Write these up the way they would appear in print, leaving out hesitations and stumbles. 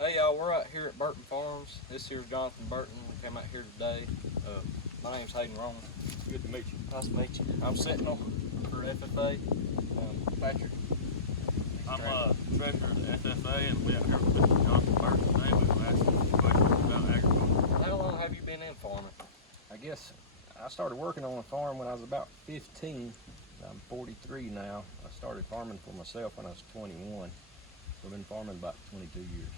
Hey y'all, we're out here at Burton Farms. This here's Jonathan Burton. We came out here today. My name's Hayden Roman. Good to meet you. Nice to meet you. I'm sitting on for FFA. Patrick. I'm treasurer of the FFA, and we're out here with Mr. Jonathan Burton today. We're going to ask him some questions about agriculture. How long have you been in farming? I guess I started working on a farm when I was about 15. I'm 43 now. I started farming for myself when I was 21. So I've been farming about 22 years.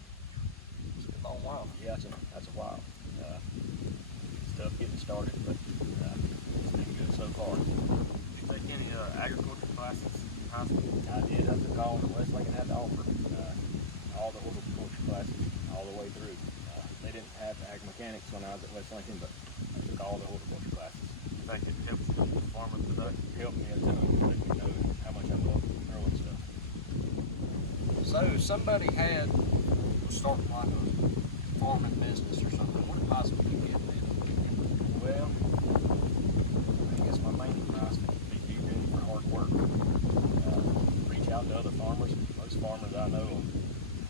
It's been a long while. Yeah, that's a while. It's tough getting started, but it's been good so far. Did you take any agriculture classes in high school? I did. I took all that West Lincoln had to offer. All the horticulture classes all the way through. They didn't have ag mechanics when I was at West Lincoln, but I took all the horticulture classes. You think it helps you with farming today? It helped me a ton. Let me know how much I love growing stuff. So if somebody was starting like a farming business or something, what advice would you give them? Well, I guess my main advice would be ready for hard work. Reach out to other farmers. Most farmers I know will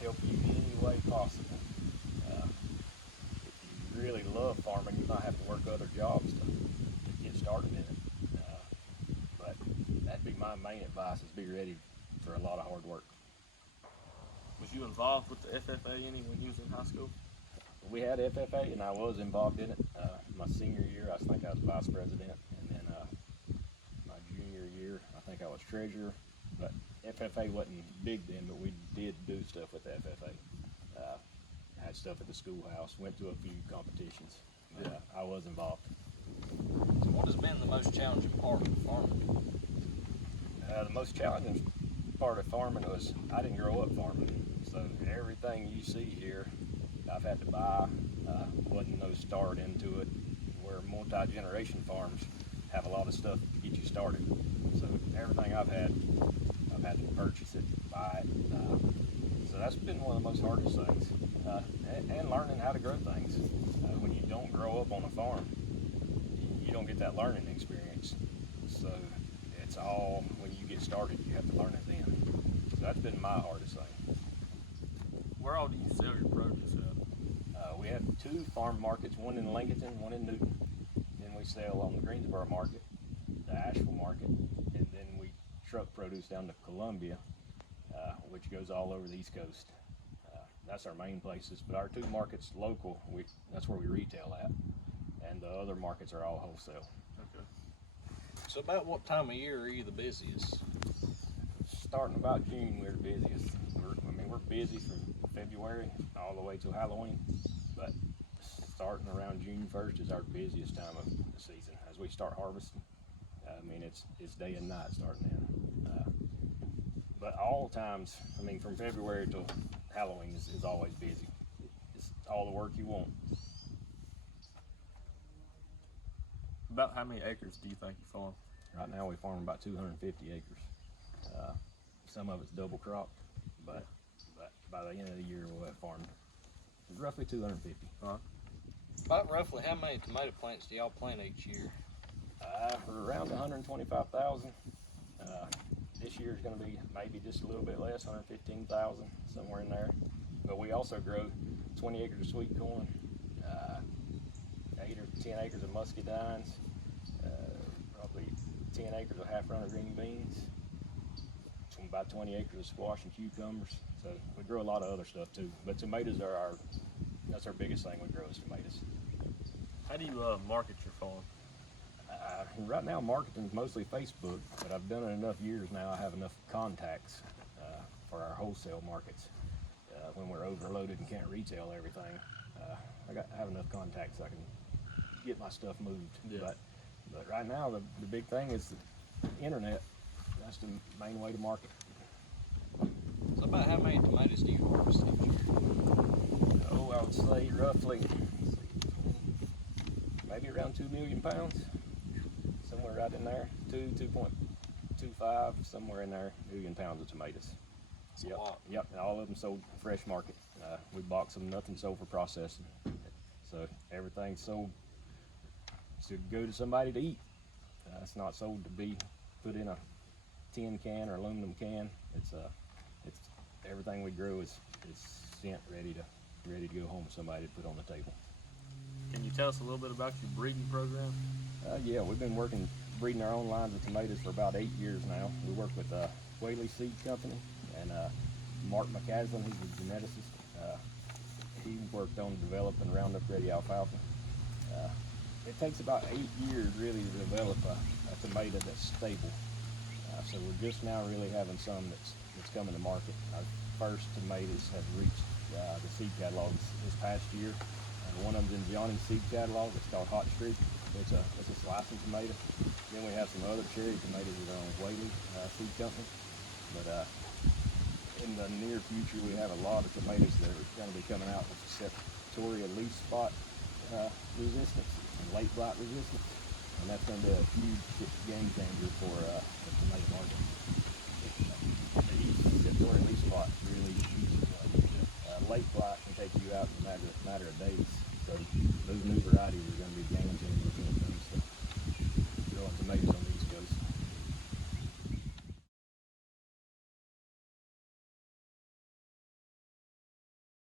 help you any way possible. If you really love farming, you might have to work other jobs to get started in it. But that'd be my main advice: is be ready for a lot of hard work. Was you involved with the FFA any when you was in high school? We had FFA, and I was involved in it. My senior year, I think I was vice president, and then my junior year, I think I was treasurer. But FFA wasn't big then, but we did do stuff with the FFA. Had stuff at the schoolhouse, went to a few competitions. I was involved. So what has been the most challenging part of farming? The most challenging part of farming was I didn't grow up farming, so everything you see here I've had to buy. Wasn't no start into it. Where multi-generation farms have a lot of stuff to get you started. So everything I've had to purchase it, buy it. So that's been one of the most hardest things. And learning how to grow things. When you don't grow up on a farm, you don't get that learning experience. So it's all, when you get started, you have to learn it then. So that's been my hardest thing. Where all do you sell your produce at? We have two farm markets, one in Lincolnton, one in Newton. Then we sell on the Greensboro market, the Asheville market, and then we truck produce down to Columbia, which goes all over the East Coast. That's our main places, but our two markets local, that's where we retail at, and the other markets are all wholesale. Okay. So about what time of year are you the busiest? Starting about June, we're the busiest. We're busy from February all the way till Halloween, but starting around June 1st is our busiest time of the season as we start harvesting. It's day and night starting then. But all times, from February till Halloween is always busy. It's all the work you want. About how many acres do you think you farm? Right now we farm about 250 acres. Some of it's double cropped, but by the end of the year we'll have farmed roughly 250. About roughly how many tomato plants do y'all plant each year? We're around 125,000. This year is going to be maybe just a little bit less, 115,000, somewhere in there. But we also grow 20 acres of sweet corn, 8 or 10 acres of muscadines, probably 10 acres of half-runner green beans, about 20 acres of squash and cucumbers. So we grow a lot of other stuff too. But tomatoes that's our biggest thing we grow is tomatoes. How do you market your farm? Right now, marketing is mostly Facebook, but I've done it enough years now. I have enough contacts for our wholesale markets. When we're overloaded and can't retail everything, I have enough contacts I can get my stuff moved. Yeah. But right now, the big thing is the internet. That's the main way to market. So about how many tomatoes do you harvest each year? Oh, I would say roughly, maybe around 2 million pounds. Somewhere right in there, 2.25, somewhere in there, million pounds of tomatoes. That's a lot. Yep, and all of them sold fresh market. We box them, nothing sold for processing. So everything's sold to go to somebody to eat. It's not sold to be put in a tin can or aluminum can. It's everything we grow is sent ready ready to go home with somebody to put on the table. Can you tell us a little bit about your breeding program? Yeah, we've been breeding our own lines of tomatoes for about 8 years now. We work with Whaley Seed Company, and Mark McCaslin, he's a geneticist. He worked on developing Roundup Ready alfalfa. It takes about 8 years really to develop a tomato that's stable. So we're just now really having some that's coming to market. Our first tomatoes have reached the seed catalogs this past year. One of them's in Johnny's seed catalog. It's called Hot Streak. It's a slicing tomato. Then we have some other cherry tomatoes that are on Whaley Seed Company. But in the near future, we have a lot of tomatoes that are going to be coming out with septoria leaf spot resistance and late blight resistance, and that's going to be a huge game changer for the tomato market. The septoria leaf spot really easy. Late blight can take you out in a matter of days. So those new varieties are going to be game changers in